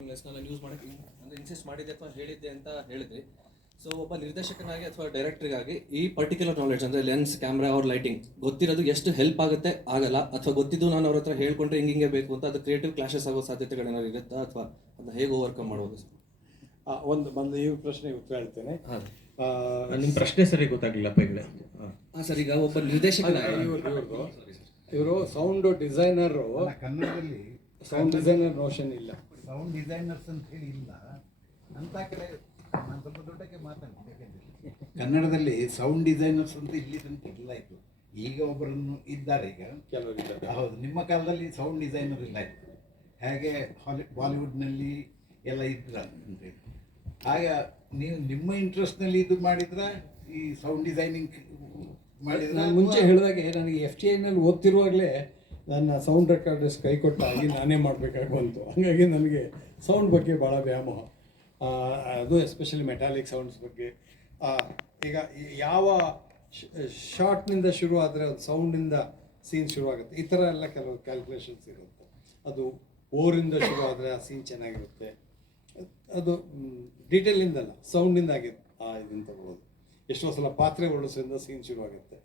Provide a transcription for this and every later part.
ನಾನು ಯೂಸ್ ಮಾಡೋಕ್ಕೆ ಅಂದರೆ ಇನ್ಸಿಸ್ಟ್ ಮಾಡಿದ್ದೆ ಅಥವಾ ಹೇಳಿದ್ದೆ ಅಂತ ಹೇಳಿದ್ರಿ. ಸೊ ಒಬ್ಬ ನಿರ್ದೇಶಕನಾಗಿ ಅಥವಾ ಡೈರೆಕ್ಟ್ರಿಗಾಗಿ ಈ ಪರ್ಟಿಕ್ಯುಲರ್ ನಾಲೆಡ್ಜ್ ಅಂದರೆ ಲೆನ್ಸ್, ಕ್ಯಾಮ್ರಾ ಅವ್ರ ಲೈಟಿಂಗ್ ಗೊತ್ತಿರೋದು ಎಷ್ಟು ಹೆಲ್ಪ್ ಆಗುತ್ತೆ ಆಗಲ್ಲ, ಅಥವಾ ಗೊತ್ತಿದ್ದು ನಾನು ಅವ್ರ ಹತ್ರ ಹೇಳ್ಕೊಂಡ್ರೆ ಹಿಂಗೆ ಬೇಕು ಅಂತ ಅದು ಕ್ರಿಯೇಟಿವ್ ಕ್ಲಾಶಸ್ ಆಗೋ ಸಾಧ್ಯತೆಗಳೇನಾದ್ರು ಇರುತ್ತಾ, ಅಥವಾ ಅದನ್ನ ಹೇಗೆ ಓವರ್ಕಮ್ ಮಾಡ್ಬೋದು ಸರ್? ಒಂದು ಈ ಪ್ರಶ್ನೆಗೆ ಉತ್ತರ ಹೇಳ್ತೇನೆ. ನಿಮ್ಮ ಪ್ರಶ್ನೆ ಸರಿ ಗೊತ್ತಾಗಲಿಲ್ಲಪ್ಪ ಈಗ. ಸರ್, ಈಗ ಒಬ್ಬ ನಿರ್ದೇಶಕ ಇವರು ಸೌಂಡ್ ಡಿಸೈನರು, ಕನ್ನಡದಲ್ಲಿ ಸೌಂಡ್ ಡಿಸೈನರ್ ನೋಷನ್ ಇಲ್ಲ, ಸೌಂಡ್ ಡಿಸೈನರ್ಸ್ ಅಂತ ಹೇಳಿ ಇಲ್ಲ ಅಂತ ಕಡೆ ನಾನು ಸ್ವಲ್ಪ ದೊಡ್ಡಕ್ಕೆ ಮಾತಾಡ್ತೀನಿ. ಕನ್ನಡದಲ್ಲಿ ಸೌಂಡ್ ಡಿಸೈನರ್ಸ್ ಅಂತ ಇಲ್ಲಿ ತನಕ ಇಲ್ಲ ಇತ್ತು. ಈಗ ಒಬ್ಬರನ್ನು ಇದ್ದಾರೆ, ಈಗ ಕೆಲವರು ಇದ್ದಾರೆ. ಹೌದು, ನಿಮ್ಮ ಕಾಲದಲ್ಲಿ ಸೌಂಡ್ ಡಿಸೈನರ್ ಇಲ್ಲ ಇತ್ತು. ಹೇಗೆ ಬಾಲಿವುಡ್ನಲ್ಲಿ ಎಲ್ಲ ಇದ್ರ ಅಂತೇಳಿ. ಆಗ ನೀವು ನಿಮ್ಮ ಇಂಟ್ರೆಸ್ಟ್ನಲ್ಲಿ ಇದು ಮಾಡಿದ್ರ ಈ ಸೌಂಡ್ ಡಿಸೈನಿಂಗ್ ಮಾಡಿದ್ರೆ? ನಾನು ಮುಂಚೆ ಹೇಳಿದಾಗೆ ನನಗೆ FTIನಲ್ಲಿ ಓದ್ತಿರುವಾಗಲೇ ನನ್ನ ಸೌಂಡ್ ರೆಕಾರ್ಡರ್ಸ್ ಕೈ ಕೊಟ್ಟಾಗಿ ನಾನೇ ಮಾಡಬೇಕಾಗಿ ಬಂತು. ಹಾಗಾಗಿ ನನಗೆ ಸೌಂಡ್ ಬಗ್ಗೆ ಭಾಳ ವ್ಯಾಮೋಹ, ಅದು ಎಸ್ಪೆಷಲಿ ಮೆಟಾಲಿಕ್ ಸೌಂಡ್ಸ್ ಬಗ್ಗೆ. ಈಗ ಯಾವ ಶಾರ್ಟ್ನಿಂದ ಶುರು ಆದರೆ ಅದು ಸೌಂಡಿಂದ ಸೀನ್ ಶುರುವಾಗುತ್ತೆ, ಈ ಥರ ಎಲ್ಲ ಕೆಲವು ಕ್ಯಾಲ್ಕುಲೇಷನ್ಸ್ ಇರುತ್ತೆ. ಅದು ಓರಿಂದ ಶುರು ಆದರೆ ಆ ಸೀನ್ ಚೆನ್ನಾಗಿರುತ್ತೆ. ಅದು ಡೀಟೇಲಿಂದಲ್ಲ, ಸೌಂಡಿಂದ ಆಗಿದೆ ಇದನ್ನು ತಗೊಳ್ಳೋದು. ಎಷ್ಟೋ ಸಲ ಪಾತ್ರೆ ಉರುಳಿಸೋದ್ರಿಂದ ಸೀನ್ ಶುರುವಾಗುತ್ತೆ.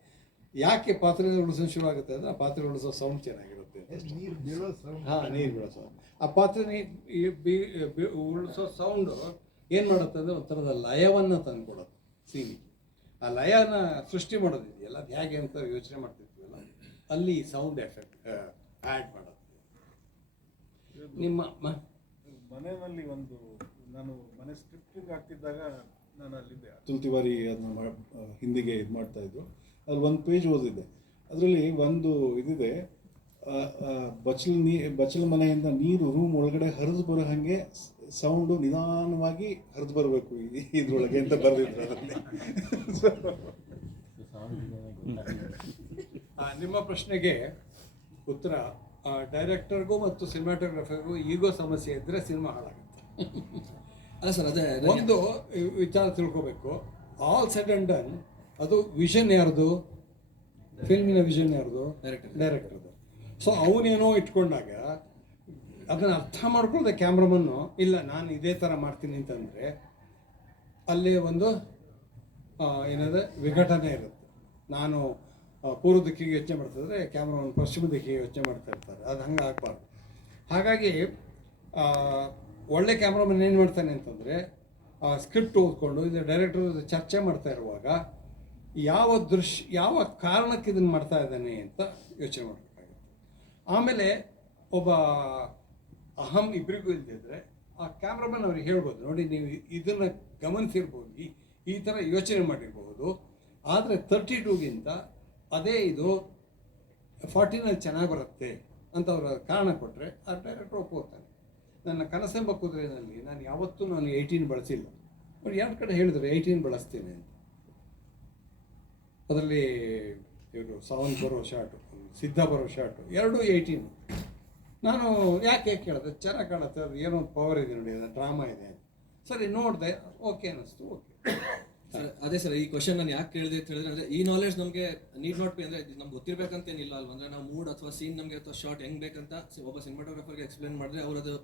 ಯಾಕೆ ಪಾತ್ರೆ ಉರುಳಿಸೋದು ಶುರುವಾಗುತ್ತೆ ಅಂದರೆ ಆ ಪಾತ್ರೆ ಉರುಳಿಸೋ ಸೌಂಡ್ ಚೆನ್ನಾಗಿರುತ್ತೆ. ನೀರು ಬೀಳೋ ಸೌಂಡ್. ಹಾಂ, ನೀರು ಬೀಳೋ ಸೌಂಡ್. ಆ ಪಾತ್ರೆ ಉರುಳಿಸೋ ಸೌಂಡು ಏನು ಮಾಡುತ್ತೆ ಅಂದರೆ ಒಂಥರದ ಲಯವನ್ನು ತಂದುಕೊಡುತ್ತೆ ಸೀನಿಗೆ. ಆ ಲಯನ ಸೃಷ್ಟಿ ಮಾಡೋದಿದೆಯಲ್ಲ, ಅದು ಹೇಗೆ ಅಂತ ಯೋಚನೆ ಮಾಡ್ತಿರ್ತೀವಲ್ಲ, ಅಲ್ಲಿ ಸೌಂಡ್ ಎಫೆಕ್ಟ್ ಆ್ಯಡ್ ಮಾಡುತ್ತೆ. ನಿಮ್ಮ ಮನೆಯಲ್ಲಿ ನಾನು ಮನೆ ಸ್ಕ್ರಿಪ್ಟಿಂಗ್ ಆಗ್ತಿದ್ದಾಗ ನಾನು ಅಲ್ಲಿದ್ದೆ. ಅತುಲ್ ತಿವಾರಿ ಅದನ್ನ ಹಿಂದಿಗೆ ಇದು ಮಾಡ್ತಾಯಿದ್ರು. ಅಲ್ಲಿ ಒಂದು ಪೇಜ್ ಓದಿದ್ದೆ. ಅದರಲ್ಲಿ ಒಂದು ಇದಿದೆ, ಬಚ್ಚಲ ಮನೆಯಿಂದ ನೀರು ರೂಮ್ ಒಳಗಡೆ ಹರಿದು ಬರೋ ಹಾಗೆ ಸೌಂಡು ನಿಧಾನವಾಗಿ ಹರಿದು ಬರಬೇಕು ಇದ್ರೊಳಗೆ ಅಂತ ಬರೆದಿದ್ರು ಅದರಲ್ಲಿ. ನಿಮ್ಮ ಪ್ರಶ್ನೆಗೆ ಉತ್ತರ, ಡೈರೆಕ್ಟರ್ಗೂ ಮತ್ತು ಸಿನಿಮಾಟೋಗ್ರಫರ್ಗೂ ಈಗೋ ಸಮಸ್ಯೆ ಇದ್ದರೆ ಸಿನಿಮಾ ಹಾಳಾಗುತ್ತೆ. ಅಲ್ಲ ಸರ್, ಅದೇ ಒಂದು ವಿಚಾರ ತಿಳ್ಕೋಬೇಕು. ಆಲ್ ಸೆಡ್ ಆ್ಯಂಡ್ ಡನ್ ಅದು ವಿಷನ್ ಯಾರ್ದು, ಫಿಲ್ಮಿನ ವಿಷನ್ ಯಾರ್ದು? ಡೈರೆಕ್ಟರ್ದು. ಸೊ ಅವನೇನೋ ಇಟ್ಕೊಂಡಾಗ ಅದನ್ನು ಅರ್ಥ ಮಾಡ್ಕೊಳ್ಳೋದೆ ಕ್ಯಾಮ್ರಾಮನ್ನು, ಇಲ್ಲ ನಾನು ಇದೇ ಥರ ಮಾಡ್ತೀನಿ ಅಂತಂದರೆ ಅಲ್ಲಿ ಒಂದು ಏನಾದರೆ ವಿಘಟನೆ ಇರುತ್ತೆ. ನಾನು ಪೂರ್ವ ದಿಕ್ಕಿಗೆ ಯೋಚನೆ ಮಾಡ್ತಿದ್ರೆ ಕ್ಯಾಮ್ರಾಮನ್ ಪಶ್ಚಿಮ ದಿಕ್ಕಿಗೆ ಯೋಚನೆ ಮಾಡ್ತಾ ಇರ್ತಾರೆ. ಅದು ಹಂಗೆ ಆಗಬಾರ್ದು. ಹಾಗಾಗಿ ಒಳ್ಳೆ ಕ್ಯಾಮ್ರಾಮನ್ ಏನು ಮಾಡ್ತಾನೆ ಅಂತಂದರೆ ಸ್ಕ್ರಿಪ್ಟ್ ಓದ್ಕೊಂಡು ಇದು ಡೈರೆಕ್ಟರ್ ಚರ್ಚೆ ಮಾಡ್ತಾ ಇರುವಾಗ ಯಾವ ಕಾರಣಕ್ಕೆ ಇದನ್ನು ಮಾಡ್ತಾ ಇದ್ದಾನೆ ಅಂತ ಯೋಚನೆ ಮಾಡಬೇಕಾಗುತ್ತೆ. ಆಮೇಲೆ ಒಬ್ಬ ಅಹಂ ಇಬ್ಬರಿಗೂ ಇಲ್ದಿದ್ರೆ ಆ ಕ್ಯಾಮ್ರಾಮನ್ ಅವ್ರಿಗೆ ಹೇಳ್ಬೋದು, ನೋಡಿ ನೀವು ಇದನ್ನು ಗಮನಿಸಿರ್ಬೋದು, ಈ ಥರ ಯೋಚನೆ ಮಾಡಿರಬಹುದು, ಆದರೆ 32ಗಿಂತ ಅದೇ ಇದು 40ನಲ್ಲಿ ಚೆನ್ನಾಗಿ ಬರುತ್ತೆ ಅಂತ ಅವರ ಕಾರಣ ಕೊಟ್ಟರೆ ಆ ಡೈರೆಕ್ಟರ್ ಒಪ್ಕೋತಾನೆ. ನನ್ನ ಕನಸೆಂಬ ಕುದುರೆಯಲ್ಲಿ ನಾನು ಯಾವತ್ತೂ 18 ಬಳಸಿಲ್ಲ. ಅವ್ರು ಎರಡು ಕಡೆ ಹೇಳಿದ್ರು 18 ಬಳಸ್ತೀನಿ ಅಂತ. ಅದರಲ್ಲಿ ಇವರು ಸಾವಂತ್ ಬರೋ ಶಾರ್ಟು, ಸಿದ್ಧ ಬರೋ ಶಾರ್ಟು ಎರಡೂ 18. ನಾನು ಯಾಕೆ ಕೇಳಿದೆ, ಚೆನ್ನಾಗಿ ಕಾಣುತ್ತೆ, ಅದು ಏನೋ ಪವರ್ ಇದೆ ನೋಡಿ, ಅದು ಡ್ರಾಮಾ ಇದೆ. ಸರಿ ನೋಡಿದೆ, ಓಕೆ ಅನ್ನಿಸ್ತು, ಓಕೆ. ಅದೇ ಸರ್, ಈ ಕ್ವಶನ್ ನಾನು ಯಾಕೆ ಕೇಳಿದೆ ಅಂತ ಹೇಳಿದ್ರೆ, ಅಂದರೆ ಈ ನಾಲೆಡ್ಜ್ ನಮಗೆ ನೀಡ್ ನಾಟ್ ಬಿ, ಅಂದರೆ ನಮ್ಗೆ ಗೊತ್ತಿರಬೇಕಂತೇನಿಲ್ಲ ಅಲ್ವ. ಅಂದರೆ ನಾವು ಮೂಡ್ ಅಥವಾ ಸೀನ್ ನಮಗೆ ಅಥವಾ ಶಾರ್ಟ್ ಹೆಂಗೆ ಬೇಕಂತ ಒಬ್ಬ ಸಿನಿಮಾಟೋಗ್ರಫರ್ಗೆ ಎಕ್ಸ್ಪ್ಲೇನ್ ಮಾಡಿದ್ರೆ ಅವ್ರು ಅದು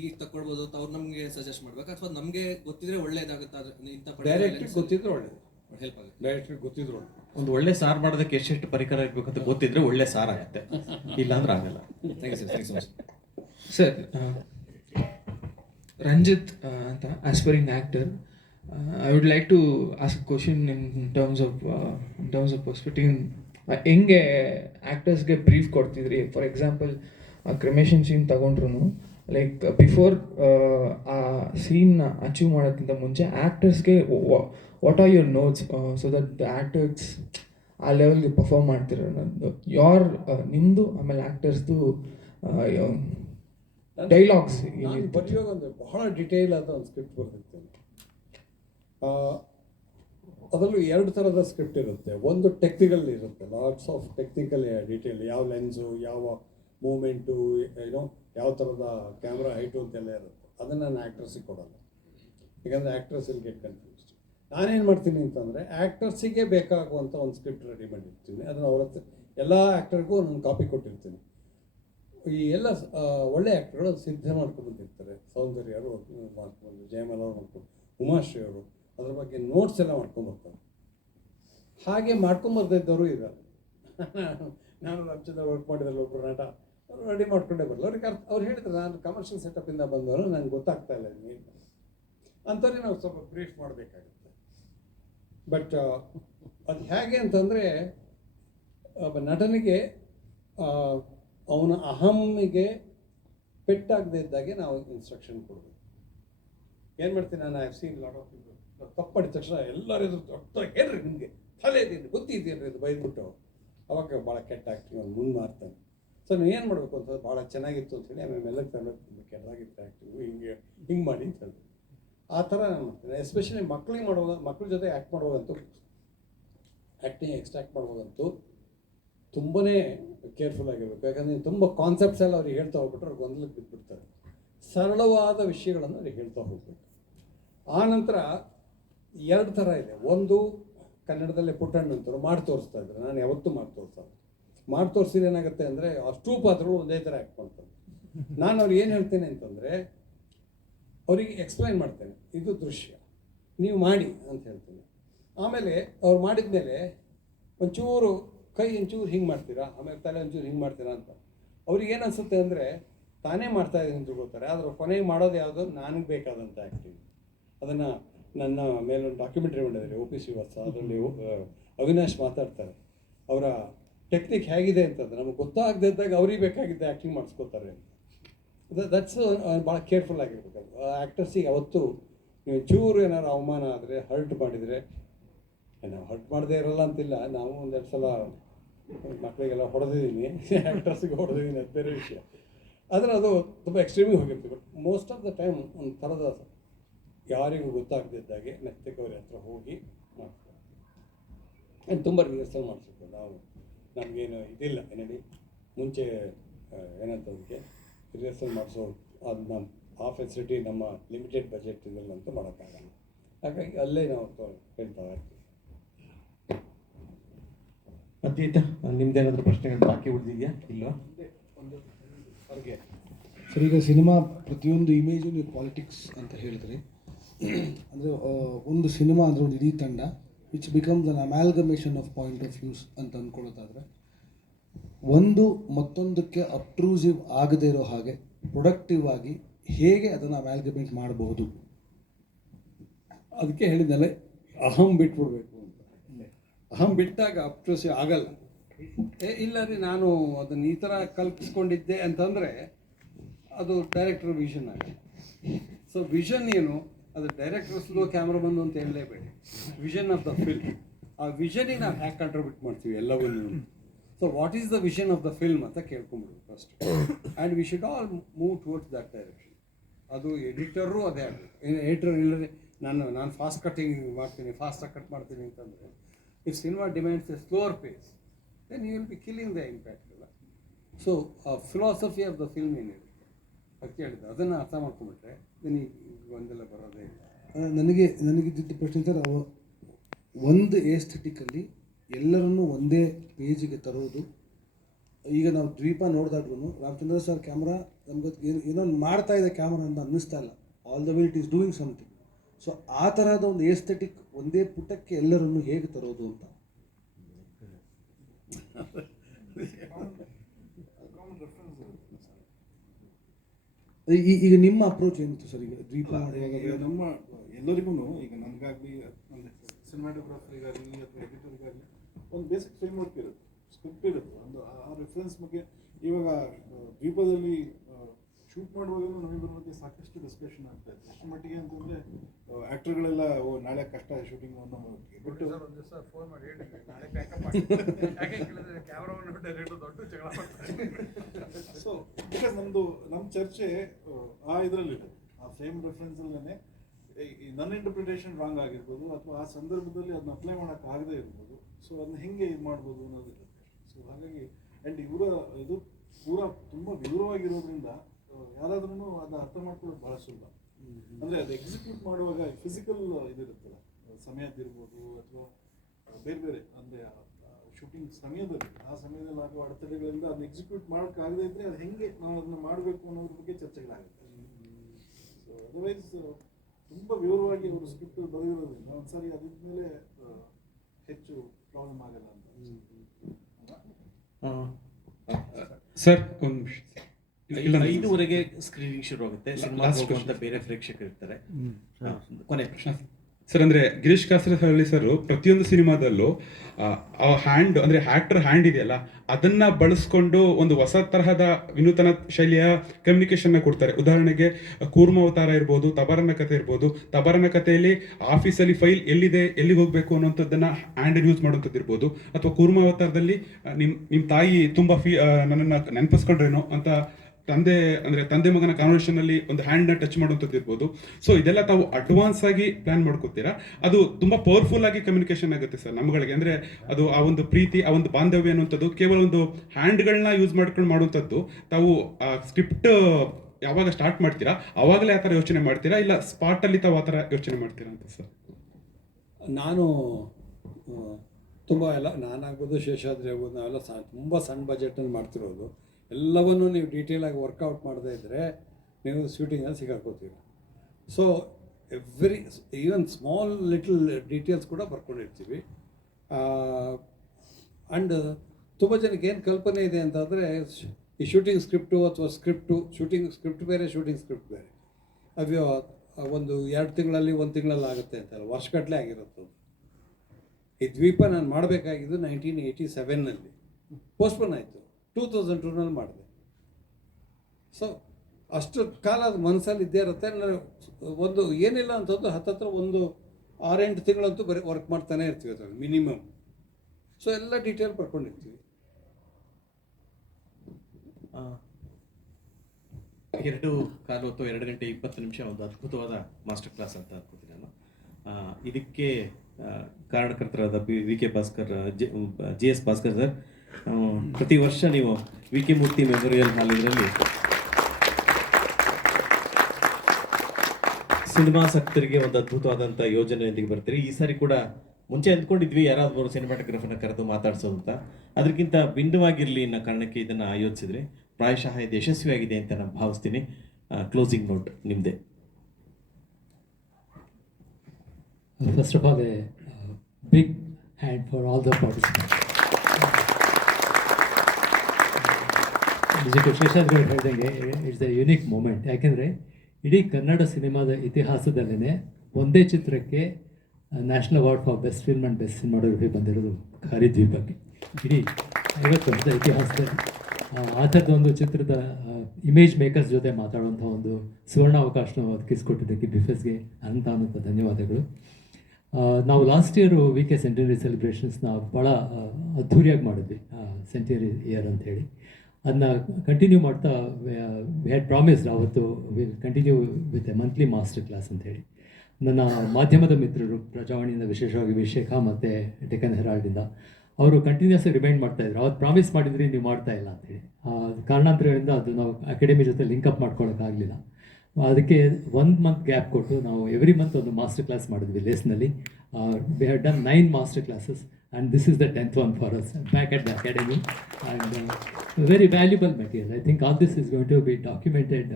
ಈಗ ತಗೊಳ್ಬೋದು ಅಂತ ಅವ್ರು ನಮಗೆ ಸಜೆಸ್ಟ್ ಮಾಡ್ಬೇಕು, ಅಥವಾ ನಮಗೆ ಗೊತ್ತಿದ್ರೆ ಒಳ್ಳೇದಾಗುತ್ತೆ. ಇಂಥ ಡೈರೆಕ್ಟ್ರಿಗೆ ಗೊತ್ತಿದ್ರೆ ಒಳ್ಳೇದು, ಹೆಲ್ಪ್ ಆಗುತ್ತೆ. ಡೈರೆಕ್ಟ್ರಿಗೆ ಗೊತ್ತಿದ್ರು ಒಳ್ಳೇದು. ಒಂದು ಒಳ್ಳೆ ಸಾರು ಮಾಡೋದಕ್ಕೆ ಎಷ್ಟೆಷ್ಟು ಪರಿಕರ ಇರಬೇಕಂತ ಗೊತ್ತಿದ್ರೆ ಒಳ್ಳೆ ಸಾರು ಆಗುತ್ತೆ, ಇಲ್ಲಾಂದ್ರೆ ಆಗಲ್ಲ. Thank you sir, thank you so much sir. Ranjith ಅಂತ aspiring actor. I would like to ask a question in terms of perspective. ಹೆಂಗೆ ಆ್ಯಕ್ಟರ್ಸ್ಗೆ ಬ್ರೀಫ್ ಕೊಡ್ತಿದ್ರಿ? ಫಾರ್ ಎಕ್ಸಾಂಪಲ್ ಕ್ರಿಮೇಷನ್ ಸೀನ್ ತಗೊಂಡ್ರು, ಲೈಕ್ ಬಿಫೋರ್ ಆ ಸೀನ್ನ ಅಚೀವ್ ಮಾಡೋಕ್ಕಿಂತ ಮುಂಚೆ ಆ್ಯಕ್ಟರ್ಸ್ಗೆ what are your notes so that the actors ಆ ಲೆವೆಲ್ಗೆ ಪರ್ಫಾರ್ಮ್ ಮಾಡ್ತಿರೋ ನಿಮ್ಮದು, ಆಮೇಲೆ ಆ್ಯಕ್ಟರ್ಸ್ದು ಡೈಲಾಗ್ಸ್. ನಾನು ಬರೆಯುವಾಗ ಒಂದು ಬಹಳ ಡಿಟೇಲ್ ಆದ ಒಂದು ಸ್ಕ್ರಿಪ್ಟ್ ಬರೆದಿರ್ತೇನೆ. ಅದರಲ್ಲೂ 2 ಥರದ ಸ್ಕ್ರಿಪ್ಟ್ ಇರುತ್ತೆ. ಒಂದು ಟೆಕ್ನಿಕಲ್ ಇರುತ್ತೆ, ಲಾಟ್ಸ್ ಆಫ್ ಟೆಕ್ನಿಕಲ್ ಡೀಟೇಲ್, ಯಾವ ಲೆನ್ಸು, ಯಾವ ಮೂಮೆಂಟು, ಯಾವ ಥರದ ಕ್ಯಾಮ್ರಾ ಹೈಟು ಅಂತೆಲ್ಲ ಇರುತ್ತೆ. ಅದನ್ನು ನಾನು ಆ್ಯಕ್ಟರ್ಸಿಗೆ ಕೊಡೋಲ್ಲ, ಯಾಕಂದರೆ ಆ್ಯಕ್ಟರ್ಸ್ ವಿಲ್ ಗೆಟ್ ಕನ್ಫ್ಯೂಸ್ಡ್. ನಾನೇನು ಮಾಡ್ತೀನಿ ಅಂತಂದರೆ ಆ್ಯಕ್ಟರ್ಸಿಗೆ ಬೇಕಾಗುವಂಥ ಒಂದು ಸ್ಕ್ರಿಪ್ಟ್ ರೆಡಿ ಮಾಡಿರ್ತೀನಿ. ಅದನ್ನು ಅವ್ರ ಹತ್ರ ಎಲ್ಲ ಆ್ಯಕ್ಟರ್ಗೂ ನಾನು ಕಾಪಿ ಕೊಟ್ಟಿರ್ತೀನಿ. ಈ ಎಲ್ಲ ಒಳ್ಳೆ ಆ್ಯಕ್ಟರ್ಗಳು ಅದು ಸಿದ್ಧ ಮಾಡ್ಕೊಂಡ್ಬಂದಿರ್ತಾರೆ. ಸೌಂದರ್ಯ ಅವರು ಮಾಡ್ಕೊಂಡು, ಜಯಮಾಲ ಅವರು ಮಾಡ್ಕೊಂಡು, ಉಮಾಶ್ರೀ ಅವರು ಅದ್ರ ಬಗ್ಗೆ ನೋಟ್ಸ್ ಎಲ್ಲ ಮಾಡ್ಕೊಂಬರ್ತಾರೆ. ಹಾಗೆ ಮಾಡ್ಕೊಂಬರ್ದಿದ್ದವರು ಇದ್ದಾರೆ. ನಾನು ರಾಮಚಂದ್ರ ವರ್ಕ್ ಮಾಡಿದಲ್ಲಿ ಒಬ್ಬರು ನಟ ಅವರು ರೆಡಿ ಮಾಡ್ಕೊಂಡೇ ಬರಲ್ಲ. ಅವ್ರಿಗೆ ಅವ್ರು ಹೇಳಿದ್ರು, ನಾನು ಕಮರ್ಷಿಯಲ್ ಸೆಟಪಿಂದ ಬಂದವರು, ನನಗೆ ಗೊತ್ತಾಗ್ತಾ ಇಲ್ಲ ಏನು ಅಂಥವ್ರಿಗೆ ನಾವು ಸ್ವಲ್ಪ ಬ್ರೀಫ್ ಮಾಡಬೇಕಾಗುತ್ತೆ. ಬಟ್ ಅದು ಹೇಗೆ ಅಂತಂದರೆ, ಒಬ್ಬ ನಟನಿಗೆ ಅವನ ಅಹಮ್ಮಿಗೆ ಪೆಟ್ಟಾಗದೇ ಇದ್ದಾಗೆ ನಾವು ಇನ್ಸ್ಟ್ರಕ್ಷನ್ ಕೊಡಬೇಕು. ಏನು ಮಾಡ್ತೀನಿ ನಾನು, I have seen lot of people ತಪ್ಪು ಮಾಡಿದ ತಕ್ಷಣ ಎಲ್ಲರೂ ದೊಡ್ಡ ಹೇಳ್ರಿ ನಿಮಗೆ ತಲೆ ಇದೀನಿ ಬುದ್ಧಿ ಇದೆಯಲ್ರಿ ಇದು ಬೈದ್ಬಿಟ್ಟು ಅವಾಗ ಭಾಳ ಕೆಟ್ಟ ಆ್ಯಕ್ಟಿಂಗ್ ಅವ್ನು ಮುಂದೆ ಮಾಡ್ತಾನೆ. ಸೊ ನೀವು ಏನು ಮಾಡಬೇಕು ಅಂತ, ಭಾಳ ಚೆನ್ನಾಗಿತ್ತು ಅಂತೇಳಿ ಆಮೇಲೆ ಮೆಲ್ಲಗೆ ತರಬೇಕು, ಕೆಟ್ಟದಾಗಿತ್ತು ಆ್ಯಕ್ಟಿಂಗು, ಹಿಂಗೆ ಮಾಡಿ ಅಂತ ಹೇಳಿ ಆ ಥರ ನಾನು ಮಾಡ್ತೀನಿ. ಎಸ್ಪೆಷಲಿ ಮಕ್ಳಿಗೆ ಮಾಡುವಾಗ, ಮಕ್ಳ ಜೊತೆ ಆ್ಯಕ್ಟ್ ಮಾಡುವಾಗಂತೂ, ಆ್ಯಕ್ಟಿಂಗ್ ಎಕ್ಸ್ಟ್ರಾಕ್ಟ್ ಮಾಡುವಾಗಂತೂ ತುಂಬಾ ಕೇರ್ಫುಲ್ ಆಗಿರಬೇಕು. ಯಾಕಂದರೆ ತುಂಬ ಕಾನ್ಸೆಪ್ಟ್ಸ್ ಎಲ್ಲ ಅವ್ರಿಗೆ ಹೇಳ್ತಾ ಹೋಗ್ಬಿಟ್ರೆ ಅವ್ರು ಗೊಂದಲಕ್ಕೆ ಬಿದ್ದುಬಿಡ್ತಾರೆ. ಸರಳವಾದ ವಿಷಯಗಳನ್ನು ಅವ್ರಿಗೆ ಹೇಳ್ತಾ ಹೋಗ್ಬೇಕು. ಆನಂತರ 2 ಥರ ಇದೆ. ಒಂದು, ಕನ್ನಡದಲ್ಲೇ ಪುಟ್ಟಣ್ಣಂತರು ಮಾಡಿ ತೋರಿಸ್ತಾ ಇದ್ದಾರೆ, ನಾನು ಯಾವತ್ತೂ ಮಾಡಿ ತೋರಿಸಿದ್ರೆ ಏನಾಗುತ್ತೆ ಅಂದರೆ, ಅಷ್ಟೂ ಪಾತ್ರಗಳು ಒಂದೇ ಥರ ಆ್ಯಕ್ಟ್ ಮಾಡ್ತಾರೆ. ನಾನು ಅವ್ರಿಗೆ ಏನು ಹೇಳ್ತೇನೆ ಅಂತಂದರೆ, ಅವರಿಗೆ ಎಕ್ಸ್ಪ್ಲೈನ್ ಮಾಡ್ತೇನೆ, ಇದು ದೃಶ್ಯ ನೀವು ಮಾಡಿ ಅಂತ ಹೇಳ್ತೀನಿ. ಆಮೇಲೆ ಅವ್ರು ಮಾಡಿದ ಮೇಲೆ ಒಂಚೂರು ಕೈ ಒಂಚೂರು ಹಿಂಗೆ ಮಾಡ್ತೀರಾ, ಆಮೇಲೆ ತಲೆ ಒಂಚೂರು ಹಿಂಗೆ ಮಾಡ್ತೀರಾ ಅಂತ ಅವ್ರಿಗೆ ಏನು ಅನಿಸುತ್ತೆ ಅಂದರೆ, ತಾನೇ ಮಾಡ್ತಾಯಿದ್ದೀನಿ ಅಂತ ತಿಳ್ಕೊತಾರೆ. ಆದರೆ ಕೊನೆಗೆ ಮಾಡೋದು ಯಾವುದು, ನನಗೆ ಬೇಕಾದಂಥ ಆ್ಯಕ್ಟಿಂಗ್. ಅದನ್ನು ನನ್ನ ಮೇಲೊಂದು ಡಾಕ್ಯುಮೆಂಟ್ರಿ ಮಾಡಿದ್ದಾರೆ OP ಶ್ರೀವಾತ್ಸ, ಅದರಲ್ಲಿ ಅವಿನಾಶ್ ಮಾತಾಡ್ತಾರೆ. ಅವರ ಟೆಕ್ನಿಕ್ ಹೇಗಿದೆ ಅಂತಂದರೆ, ನಮಗೆ ಗೊತ್ತಾಗದೇ ಇದ್ದಾಗ ಅವ್ರಿಗೆ ಬೇಕಾಗಿದ್ದ ಆ್ಯಕ್ಟಿಂಗ್ ಮಾಡಿಸ್ಕೋತಾರೆ ಅಂತ. ದಟ್ಸ್ ಭಾಳ ಕೇರ್ಫುಲ್ ಆಗಿರ್ಬೇಕು. ಅದು ಆ್ಯಕ್ಟರ್ಸಿಗೆ ಯಾವತ್ತೂ ನೀವು ಚೂರು ಏನಾದ್ರು ಅವಮಾನ ಆದರೆ, ಹರ್ಟ್ ಮಾಡಿದರೆ, ನಾವು ಹರ್ಟ್ ಮಾಡದೇ ಇರೋಲ್ಲ ಅಂತಿಲ್ಲ, ನಾವು 1-2 ಸಲ ಮಕ್ಕಳಿಗೆಲ್ಲ ಹೊಡೆದಿದ್ದೀನಿ, ಆ್ಯಕ್ಟರ್ಸಿಗೆ ಹೊಡೆದಿದ್ದೀನಿ, ಅದು ಬೇರೆ ವಿಷಯ. ಆದರೆ ಅದು ತುಂಬ ಎಕ್ಸ್ಟ್ರೀಮಿಗೆ ಹೋಗಿರ್ತೀವಿ. But most of the time ಒಂದು ಥರದ ಯಾರಿಗೂ ಗೊತ್ತಾಗದಿದ್ದಾಗೆ ಮೆತ್ತಗೆ ಅವ್ರ ಹತ್ರ ಹೋಗಿ ಮಾಡ್ತಾರೆ. ಆ್ಯಂಡ್ ತುಂಬ ರಿಹರ್ಸಲ್ ಮಾಡಿಸ್ಬೇಕು ನಾವು. ನಮಗೇನು ಇದಿಲ್ಲ ಏನೇಳಿ ಮುಂಚೆ ಏನಂತದಕ್ಕೆ ರಿಹರ್ಸಲ್ ಮಾಡಿಸೋ ಅದು ನಮ್ಮ ಆ ಫೆಸಿಲಿಟಿ ನಮ್ಮ ಲಿಮಿಟೆಡ್ ಬಜೆಟ್ ಇದಲ್ಲಂತೂ ಮಾಡೋಕ್ಕಾಗಲ್ಲ. ಹಾಗಾಗಿ ಅಲ್ಲೇ ನಾವು ಹೇಳ್ತಾ ಇರ್ತೀವಿ. ಅದ್ವೈತ, ನಿಮ್ದೇನಾದ್ರೂ ಪ್ರಶ್ನೆಗಳು ಬಾಕಿ ಉಳಿದಿದೆಯಾ? ಇಲ್ವಾ? ಸರ್, ಈಗ ಸಿನಿಮಾ ಪ್ರತಿಯೊಂದು ಇಮೇಜು ನೀವು ಪಾಲಿಟಿಕ್ಸ್ ಅಂತ ಹೇಳಿದ್ರಿ. ಅಂದರೆ ಒಂದು ಸಿನಿಮಾ ಅಂದರೆ ಒಂದು ಇಡೀ ತಂಡ which becomes an amalgamation of point of views ಅಂತ ಅಂದ್ಕೊಳ್ಳೋದಾದರೆ, ಒಂದು ಮತ್ತೊಂದಕ್ಕೆ ಅಬ್ಟ್ರೂಸಿವ್ ಆಗದೇ ಇರೋ ಹಾಗೆ ಪ್ರೊಡಕ್ಟಿವ್ ಆಗಿ ಹೇಗೆ ಅದನ್ನು ಅಮ್ಯಾಲ್ಗಮೇಟ್ ಮಾಡಬಹುದು? ಅದಕ್ಕೆ ಹೇಳಿದ್ನಲ್ಲ, ಅಹಂ ಬಿಟ್ಬಿಡ್ಬೇಕು ಅಂತ. ಅಹಂ ಬಿಟ್ಟಾಗ ಅಬ್ಟ್ರೂಸಿವ್ ಆಗಲ್ಲ. ಇಲ್ಲ ರೀ ನಾನು ಅದನ್ನು ಈ ಥರ ಕಲ್ಪಿಸ್ಕೊಂಡಿದ್ದೆ ಅಂತಂದರೆ ಅದು ಡೈರೆಕ್ಟರ್ ವಿಷನ್ ಆಗಿದೆ. ಸೊ ವಿಷನ್ ಏನು, ಅದು ಡೈರೆಕ್ಟರ್ಸ್ದು ಕ್ಯಾಮ್ರಾಮನ್ ಅಂತ ಹೇಳಲೇಬೇಡಿ, ವಿಷನ್ ಆಫ್ ದ ಫಿಲ್ಮ್. ಆ ವಿಷನಿಗೆ ನಾವು ಹ್ಯಾಕ್ ಕಾಂಟ್ರಿಬ್ಯೂಟ್ ಮಾಡ್ತೀವಿ ಎಲ್ಲವನ್ನೂ. So what is the vision of the film ಅಂತ ಕೇಳ್ಕೊಂಬಿಡ್ಬೇಕು first. And we should all move towards that direction. ಅದು ಎಡಿಟರು ಅದೇ ಆಗಬೇಕು. ಎಡಿಟರ್ ಇಲ್ಲದೆ ನಾನು ಫಾಸ್ಟ್ ಕಟ್ಟಿಂಗ್ ಮಾಡ್ತೀನಿ, ಫಾಸ್ಟಾಗಿ ಕಟ್ ಮಾಡ್ತೀನಿ ಅಂತಂದರೆ, if cinema demands a slower pace, then you will be killing the impact. So philosophy of the film ಏನಿದೆ ಅದಕ್ಕೆ ಹೇಳಿದೆ, ಅದನ್ನು ಅರ್ಥ ಮಾಡ್ಕೊಂಡ್ಬಿಟ್ರೆ ನಿನಗೆ ಒಂದೆಲ್ಲ ಬರೋದೇ ಇಲ್ಲ. ನನಗಿದ್ದ ಪ್ರಶ್ನೆ ಸರ್, ಒಂದು ಏಸ್ಥೆಟಿಕಲ್ಲಿ ಎಲ್ಲರನ್ನೂ ಒಂದೇ ಪೇಜಿಗೆ ತರೋದು. ಈಗ ನಾವು ದ್ವೀಪ ನೋಡಿದಾಗ್ಲೂ ರಾಮಚಂದ್ರ ಸರ್ ಕ್ಯಾಮ್ರಾ ನಮ್ಗೆ ಏನೋ ಮಾಡ್ತಾ ಇದೆ ಕ್ಯಾಮ್ರಾ ಅಂತ ಅನ್ನಿಸ್ತಾ ಇಲ್ಲ. All the way it is doing something. So ಆ ಥರದ ಒಂದು ಏಸ್ಥೆಟಿಕ್ ಒಂದೇ ಪುಟಕ್ಕೆ ಎಲ್ಲರನ್ನೂ ಹೇಗೆ ತರೋದು ಅಂತ. ಈಗ ನಿಮ್ಮ ಅಪ್ರೋಚ್ ಏನಿತ್ತು ಸರ್? ಈಗ ದ್ವೀಪ ಈಗ ನಮ್ಮ ಎಲ್ಲರಿಗೂ, ಈಗ ನನಗಾಗಲಿ, ನನ್ನ ಸಿನಿಮಾಟೋಗ್ರಾಫರಿಗಾಗಲಿ ಅಥವಾ ಎಡಿಟರ್ಗಾಗಲಿ ಒಂದು ಬೇಸಿಕ್ ಫ್ರೇಮ್ ವರ್ಕ್ ಇರುತ್ತೆ, ಸ್ಕ್ರಿಪ್ಟ್ ಇರುತ್ತೆ, ಒಂದು ಆ ರೆಫರೆನ್ಸ್ ಬಗ್ಗೆ. ಇವಾಗ ದ್ವೀಪದಲ್ಲಿ ಶೂಟ್ ಮಾಡುವಾಗ ನಮ್ಮಿಬ್ಬರ ಬಗ್ಗೆ ಸಾಕಷ್ಟು ಡಿಸ್ಕಷನ್ ಆಗ್ತಾ ಇತ್ತು. ಎಷ್ಟು ಮಟ್ಟಿಗೆ ಅಂತಂದರೆ ಆ್ಯಕ್ಟರ್ಗಳೆಲ್ಲ ನಾಳೆ ಕಷ್ಟ ಶೂಟಿಂಗ್ ಅನ್ನೋ ಮಟ್ಟಿಗೆ. ಬಟ್ ಒಂದು ದಿವಸ ಫೋನ್ ಮಾಡಿ ಹೇಳಿ, ನಾಳೆ ಪ್ಯಾಕಪ್ ಮಾಡಿ ಯಾಕೆ ಕೇಳಿದ್ರೆ ಕ್ಯಾಮ್ರಾವನ್ನು ಡೈರೆಕ್ಟ್ ದೊಡ್ಡ ಜಗಳ ಮಾಡ್ತಾರೆ. ಸೊ ಬಿಕಾಸ್ ನಮ್ಮ ಚರ್ಚೆ ಆ ಇದರಲ್ಲಿದೆ, ಆ ಫ್ರೇಮ್ ರೆಫರೆನ್ಸಲ್ಲೇ ನನ್ನ ಇಂಟರ್ಪ್ರಿಟೇಷನ್ ರಾಂಗ್ ಆಗಿರ್ಬೋದು, ಅಥವಾ ಆ ಸಂದರ್ಭದಲ್ಲಿ ಅದನ್ನ ಅಪ್ಲೈ ಮಾಡೋಕ್ಕಾಗದೇ ಇರ್ಬೋದು. ಸೊ ಅದನ್ನ ಹೆಂಗೆ ಇದು ಮಾಡ್ಬೋದು ಅನ್ನೋದು ಡಿಸ್ಕಷನ್. ಸೊ ಹಾಗಾಗಿ ಆ್ಯಂಡ್ ಇದು ಪೂರಾ ತುಂಬ ವಿವರವಾಗಿರೋದ್ರಿಂದ ಯಾರಾದ್ರೂ ಅದು ಅರ್ಥ ಮಾಡ್ಕೊಳ್ಳೋದು ಭಾಳ ಸುಲಭ. ಅಂದರೆ ಅದು ಎಕ್ಸಿಕ್ಯೂಟ್ ಮಾಡುವಾಗ ಫಿಸಿಕಲ್ ಇದಿರುತ್ತಲ್ಲ, ಸಮಯದ್ದಿರ್ಬೋದು ಅಥವಾ ಬೇರೆ ಬೇರೆ, ಅಂದರೆ ಶೂಟಿಂಗ್ ಸಮಯದಲ್ಲಿ ಆ ಸಮಯದಲ್ಲಿ ಆಗುವ ಅಡೆತಡೆಗಳಿಂದ ಅದನ್ನ ಎಕ್ಸಿಕ್ಯೂಟ್ ಮಾಡೋಕ್ಕಾಗದೇ ಇದ್ರೆ ಅದು ಹೆಂಗೆ ನಾವು ಅದನ್ನು ಮಾಡಬೇಕು ಅನ್ನೋದ್ರ ಬಗ್ಗೆ ಚರ್ಚೆಗಳಾಗುತ್ತೆ. ಸೊ ಅದರ್ವೈಸ್ ತುಂಬ ವಿವರವಾಗಿ ಅವರು ಸ್ಕ್ರಿಪ್ಟ್ ಬರೆದಿರೋದ್ರಿಂದ ಒಂದ್ಸರಿ ಅದಿದ್ಮೇಲೆ ಹೆಚ್ಚು ಪ್ರಾಬ್ಲಮ್ ಆಗಲ್ಲ ಅಂತ ಸರ್ ಒಂದು ನಿಮಿಷ ಇಲ್ಲ 5:30ಗೆ ಸ್ಕ್ರೀನಿಂಗ್ ಶುರು ಆಗುತ್ತೆ. ಸಿನಿಮಾ Last ಹೋಗುವಂತ ಬೇರೆ ಪ್ರೇಕ್ಷಕರು ಇರ್ತಾರೆ. ಕೊನೆ ಪ್ರಶ್ನೆ ಸರ್, ಅಂದ್ರೆ ಗಿರೀಶ್ ಕಾಸರಹಳ್ಳಿ ಸರ್ ಪ್ರತಿಯೊಂದು ಸಿನಿಮಾದಲ್ಲೂ ಆ ಹ್ಯಾಂಡ್ ಅಂದ್ರೆ ಆಕ್ಟರ್ ಹ್ಯಾಂಡ್ ಇದೆಯಲ್ಲ ಅದನ್ನ ಬಳಸ್ಕೊಂಡು ಒಂದು ಹೊಸ ತರಹದ ವಿನೂತನ ಶೈಲಿಯ ಕಮ್ಯುನಿಕೇಶನ್ ಕೊಡ್ತಾರೆ. ಉದಾಹರಣೆಗೆ ಕೂರ್ಮಾವತಾರ ಇರ್ಬೋದು, ತಬರನ ಕಥೆ ಇರ್ಬೋದು. ತಬರನ ಕಥೆಯಲ್ಲಿ ಆಫೀಸಲ್ಲಿ ಫೈಲ್ ಎಲ್ಲಿದೆ, ಎಲ್ಲಿಗೆ ಹೋಗ್ಬೇಕು ಅನ್ನೋಂಥದ್ದನ್ನ ಹ್ಯಾಂಡ್ ಯೂಸ್ ಮಾಡುವಂಥದ್ದು ಇರ್ಬೋದು. ಅಥವಾ ಕೂರ್ಮಾವತಾರದಲ್ಲಿ ನಿಮ್ಮ ತಾಯಿ ತುಂಬಾ ನನ್ನನ್ನು ನೆನಪಿಸ್ಕೊಂಡ್ರೇನೋ ಅಂತ ತಂದೆ ಮಗನ ಕಾನ್ವರ್ಸೇಷನ್ ಅಲ್ಲಿ ಒಂದು ಹ್ಯಾಂಡ್ ನ ಟಚ್ ಮಾಡುವಂಥದ್ದು ಇರ್ಬೋದು. ಸೊ ಇದೆಲ್ಲ ತಾವು ಅಡ್ವಾನ್ಸ್ ಆಗಿ ಪ್ಲಾನ್ ಮಾಡ್ಕೋತೀರಾ? ಅದು ತುಂಬಾ ಪವರ್ಫುಲ್ ಆಗಿ ಕಮ್ಯುನಿಕೇಶನ್ ಆಗುತ್ತೆ ಸರ್ ನಮ್ಗಳಿಗೆ. ಅಂದ್ರೆ ಅದು ಆ ಒಂದು ಪ್ರೀತಿ, ಆ ಒಂದು ಬಾಂಧವ್ಯ ಅನ್ನುವಂಥದ್ದು ಕೇವಲ ಒಂದು ಹ್ಯಾಂಡ್ಗಳನ್ನ ಯೂಸ್ ಮಾಡ್ಕೊಂಡು ಮಾಡುವಂಥದ್ದು. ತಾವು ಸ್ಕ್ರಿಪ್ಟ್ ಯಾವಾಗ ಸ್ಟಾರ್ಟ್ ಮಾಡ್ತೀರಾ ಅವಾಗಲೇ ಆ ಥರ ಯೋಚನೆ ಮಾಡ್ತೀರಾ, ಇಲ್ಲ ಸ್ಪಾಟ್ ಅಲ್ಲಿ ತಾವು ಆ ಥರ ಯೋಚನೆ ಮಾಡ್ತೀರಾ ಅಂತ ಸರ್? ನಾನು ತುಂಬ ಎಲ್ಲ ನಾನಾಗ್ಬೋದು, ಶೇಷಾದ್ರಿ ಆಗ್ಬೋದು, ನಾವೆಲ್ಲ ತುಂಬ ಸಣ್ಣ ಬಜೆಟಲ್ಲಿ ಮಾಡ್ತಿರೋದು. ಎಲ್ಲವನ್ನೂ ನೀವು ಡೀಟೇಲಾಗಿ ವರ್ಕೌಟ್ ಮಾಡದೇ ಇದ್ದರೆ ನೀವು ಶೂಟಿಂಗಲ್ಲಿ ಸಿಗಾಕೋತೀರ. So even small little details ಕೂಡ ಬರ್ಕೊಂಡಿರ್ತೀವಿ. ಆ್ಯಂಡ್ ತುಂಬ ಜನಕ್ಕೆ ಏನು ಕಲ್ಪನೆ ಇದೆ ಅಂತಂದರೆ ಈ ಶೂಟಿಂಗ್ ಸ್ಕ್ರಿಪ್ಟು ಅಥವಾ ಶೂಟಿಂಗ್ ಸ್ಕ್ರಿಪ್ಟ್ ಬೇರೆ, ಶೂಟಿಂಗ್ ಸ್ಕ್ರಿಪ್ಟ್ ಬೇರೆ. ಅದು ಒಂದು 2 ತಿಂಗಳಲ್ಲಿ 1 ತಿಂಗಳಲ್ಲಿ ಆಗುತ್ತೆ ಅಂತಲ್ಲ, ವರ್ಷಗಟ್ಟಲೆ ಆಗಿರುತ್ತೆ. ಈ ದ್ವೀಪ ನಾನು ಮಾಡಬೇಕಾಗಿದ್ದು 1987ನಲ್ಲಿ, ಪೋಸ್ಟ್ಪೋನ್ ಆಯಿತು. 2002ನಲ್ಲಿ ಮಾಡಿದೆ. ಸೊ ಅಷ್ಟು ಕಾಲ ಅದು ಮನಸ್ಸಲ್ಲಿ ಇದ್ದೇ ಇರುತ್ತೆ. ಒಂದು ಏನಿಲ್ಲ ಅಂತಂದು ಹತ್ತತ್ರ ಒಂದು 6-8 ತಿಂಗಳಂತೂ ಬರೀ ವರ್ಕ್ ಮಾಡ್ತಾನೆ ಇರ್ತೀವಿ ಅದರಲ್ಲಿ ಮಿನಿಮಮ್. ಸೊ ಎಲ್ಲ ಡೀಟೇಲ್ ಬರ್ಕೊಂಡಿರ್ತೀವಿ. 2:15 ಅಥವಾ 2 ಗಂಟೆ 20 ನಿಮಿಷ ಒಂದು ಅದ್ಭುತವಾದ ಮಾಸ್ಟರ್ ಕ್ಲಾಸ್ ಅಂತ ಅನ್ಕೋತೀನಿ ನಾನು. ಇದಕ್ಕೆ ಕಾರಣಕರ್ತರಾದ V K. Bhaskar, G S. Bhaskar sir, ಪ್ರತಿ ವರ್ಷ ನೀವು ವಿ.ಕೆ. ಮೂರ್ತಿ ಮೆಮೋರಿಯಲ್ ಹಾಲ್ ಇದರಲ್ಲಿ ಸಿನಿಮಾಸಕ್ತರಿಗೆ ಒಂದು ಅದ್ಭುತವಾದಂಥ ಯೋಜನೆಯೊಂದಿಗೆ ಬರ್ತೀರಿ. ಈ ಸಾರಿ ಕೂಡ ಮುಂಚೆ ಅಂದ್ಕೊಂಡಿದ್ವಿ ಯಾರಾದ್ರೂ ಸಿನಿಮಾಟೋಗ್ರಫರ್ನ ಕರೆದು ಮಾತಾಡ್ಸೋದು ಅಂತ. ಅದಕ್ಕಿಂತ ಭಿನ್ನವಾಗಿರಲಿ ಅನ್ನೋ ಕಾರಣಕ್ಕೆ ಇದನ್ನು ಆಯೋಜಿಸಿದ್ರಿ. ಪ್ರಾಯಶಃ ಇದು ಯಶಸ್ವಿಯಾಗಿದೆ ಅಂತ ನಾನು ಭಾವಿಸ್ತೀನಿ. ಕ್ಲೋಸಿಂಗ್ ನೋಟ್ ನಿಮ್ಮದೇ. First of all, a big hand for all the participants. ನಿಜಕ್ಕೂ ಶೇಷಾದ್ರಿ ಅವರು ಹೇಳ್ದಂಗೆ ಇಟ್ಸ್ ಎ ಯುನೀಕ್ ಮೂಮೆಂಟ್. ಯಾಕೆಂದರೆ ಇಡೀ ಕನ್ನಡ ಸಿನಿಮಾದ ಇತಿಹಾಸದಲ್ಲೇ ಒಂದೇ ಚಿತ್ರಕ್ಕೆ national award for best film and best cinematography ಬಂದಿರೋದು ಖಾರಿ ದ್ವೀಪಕ್ಕೆ. ಇಡೀ 50 ವರ್ಷದ ಇತಿಹಾಸದಲ್ಲಿ ಆ ಥರದ ಒಂದು ಚಿತ್ರದ ಇಮೇಜ್ ಮೇಕರ್ಸ್ ಜೊತೆ ಮಾತಾಡುವಂಥ ಒಂದು ಸುವರ್ಣ ಅವಕಾಶನ ಒದಗಿಸ್ಕೊಟ್ಟಿದ್ದಕ್ಕೆ ಬಿಫೆಸ್ಗೆ ಅನಂತ ಧನ್ಯವಾದಗಳು. ನಾವು ಲಾಸ್ಟ್ ಇಯರು ವಿ.ಕೆ. ಸೆಂಟನರಿ ಸೆಲೆಬ್ರೇಷನ್ಸ್ನ ಭಾಳ ಅದ್ಧೂರಿಯಾಗಿ ಮಾಡಿದ್ವಿ, ಸೆಂಚುರಿ ಇಯರ್ ಅಂಥೇಳಿ. ಅದನ್ನ ಕಂಟಿನ್ಯೂ ಮಾಡ್ತಾ ವಿ ಹ್ಯಾಡ್ ಪ್ರಾಮಿಸ್ಡ್ ಅವತ್ತು will continue with A monthly master class ಅಂಥೇಳಿ. ನನ್ನ ಮಾಧ್ಯಮದ ಮಿತ್ರರು ಪ್ರಜಾವಾಣಿಯಿಂದ, ವಿಶೇಷವಾಗಿ ವಿಶೇಖ ಮತ್ತು ಡೆಕ್ಕನ್ ಹೆರಾಲ್ಡಿಂದ, ಅವರು ಕಂಟಿನ್ಯೂಸ್ ಆಗಿ ರಿಮೈಂಡ್ ಮಾಡ್ತಾಯಿದ್ರು, ಅವತ್ತು ಪ್ರಾಮಿಸ್ ಮಾಡಿದ್ರಿ ನೀವು ಮಾಡ್ತಾ ಇಲ್ಲ ಅಂತೇಳಿ. ಕಾರಣಾಂತರಗಳಿಂದ ಅದು ನಾವು ಅಕಾಡೆಮಿ ಜೊತೆ ಲಿಂಕಪ್ ಮಾಡ್ಕೊಳ್ಳೋಕ್ಕಾಗಲಿಲ್ಲ. ಅದಕ್ಕೆ 1 ಮಂತ್ ಗ್ಯಾಪ್ ಕೊಟ್ಟು ನಾವು ಎವ್ರಿ ಮಂತ್ ಒಂದು ಮಾಸ್ಟರ್ ಕ್ಲಾಸ್ ಮಾಡಿದ್ವಿ ಲೇಸ್ನಲ್ಲಿ. We have done 9 master classes and this is the 10th one for us back at the academy, and very valuable material. I think all this is going to be documented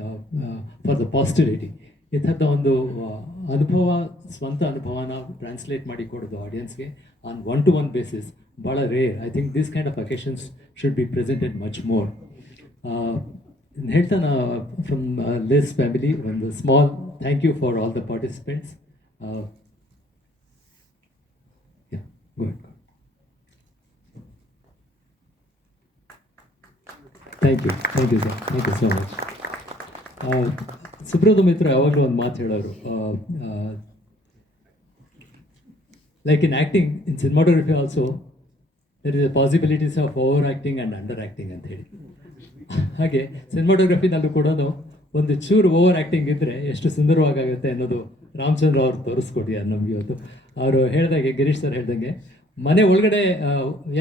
for the posterity. ಇಂಥದ್ದು ಒಂದು ಅನುಭವ, ಸ್ವಂತ ಅನುಭವನ translate ಮಾಡಿ ಕೊಡೋದು ಆಡಿಯನ್ಸ್ಗೆ on 1-to-1 basis ಭಾಳ rare. I think this kind of occasions should be presented much more. ಹೇಳ್ತಾನೆ from his family ಒಂದು small thank you for all the participants. Good. Thank you sir, thank you so much. Subrata Mitra ಯಾವಾಗಲೂ ಒಂದು ಮಾತು ಹೇಳೋರು, like in acting, in cinematography also there is a possibilities of over acting and under acting ಅಂತ ಹೇಳಿ. ಹಾಗೆ ಸಿನಿಮಾಟೋಗ್ರಫಿನಲ್ಲೂ ಕೂಡ ಒಂದು ಚೂರು ಓವರ್ ಆ್ಯಕ್ಟಿಂಗ್ ಇದ್ದರೆ ಎಷ್ಟು ಸುಂದರವಾಗುತ್ತೆ ಅನ್ನೋದು ರಾಮಚಂದ್ರ ಅವರು ತೋರಿಸ್ಕೊಟ್ಟಿದ್ದಾರೆ ನಮಗೆ ಇವತ್ತು. ಅವರು ಹೇಳ್ದಂಗೆ, ಗಿರೀಶ್ ಸರ್ ಹೇಳ್ದಂಗೆ, ಮನೆ ಒಳಗಡೆ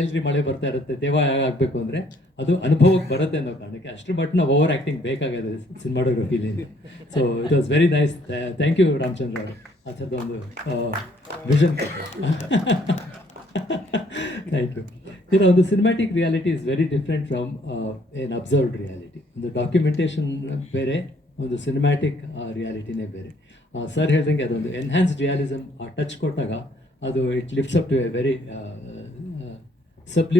ಎಲ್ರಿ ಮಳೆ ಬರ್ತಾ ಇರುತ್ತೆ, ದೇವ ಆಗಬೇಕು ಅಂದರೆ ಅದು ಅನುಭವಕ್ಕೆ ಬರುತ್ತೆ ಅನ್ನೋ ಕಾರಣಕ್ಕೆ ಅಷ್ಟರ ಮಟ್ಟಿನ ಓವರ್ ಆ್ಯಕ್ಟಿಂಗ್ ಬೇಕಾಗಿದೆ ಸಿನಿಮಾಟೋಗ್ರಫಿಲಿ. So it was very nice. Thank you Ramachandra ಅವರು, ಆ ಥರದೊಂದು ವಿಷನ್ ಕೊಟ್ಟು. Thank you. ಒಂದು cinematic reality is very different from an observed reality. ಒಂದು ಡಾಕ್ಯುಮೆಂಟೇಷನ್ ಬೇರೆ, ಒಂದು ಸಿನಿಮ್ಯಾಟಿಕ್ ರಿಯಾಲಿಟಿನೇ ಬೇರೆ. ಸರ್ ಹೇಳ್ದಂಗೆ ಅದೊಂದು ಎನ್ಹ್ಯಾನ್ಸ್ಡ್ ರಿಯಾಲಿಸಮ್ ಟಚ್ ಕೊಟ್ಟಾಗ ಅದು it lifts up to a very ಸಬ್ಲಿ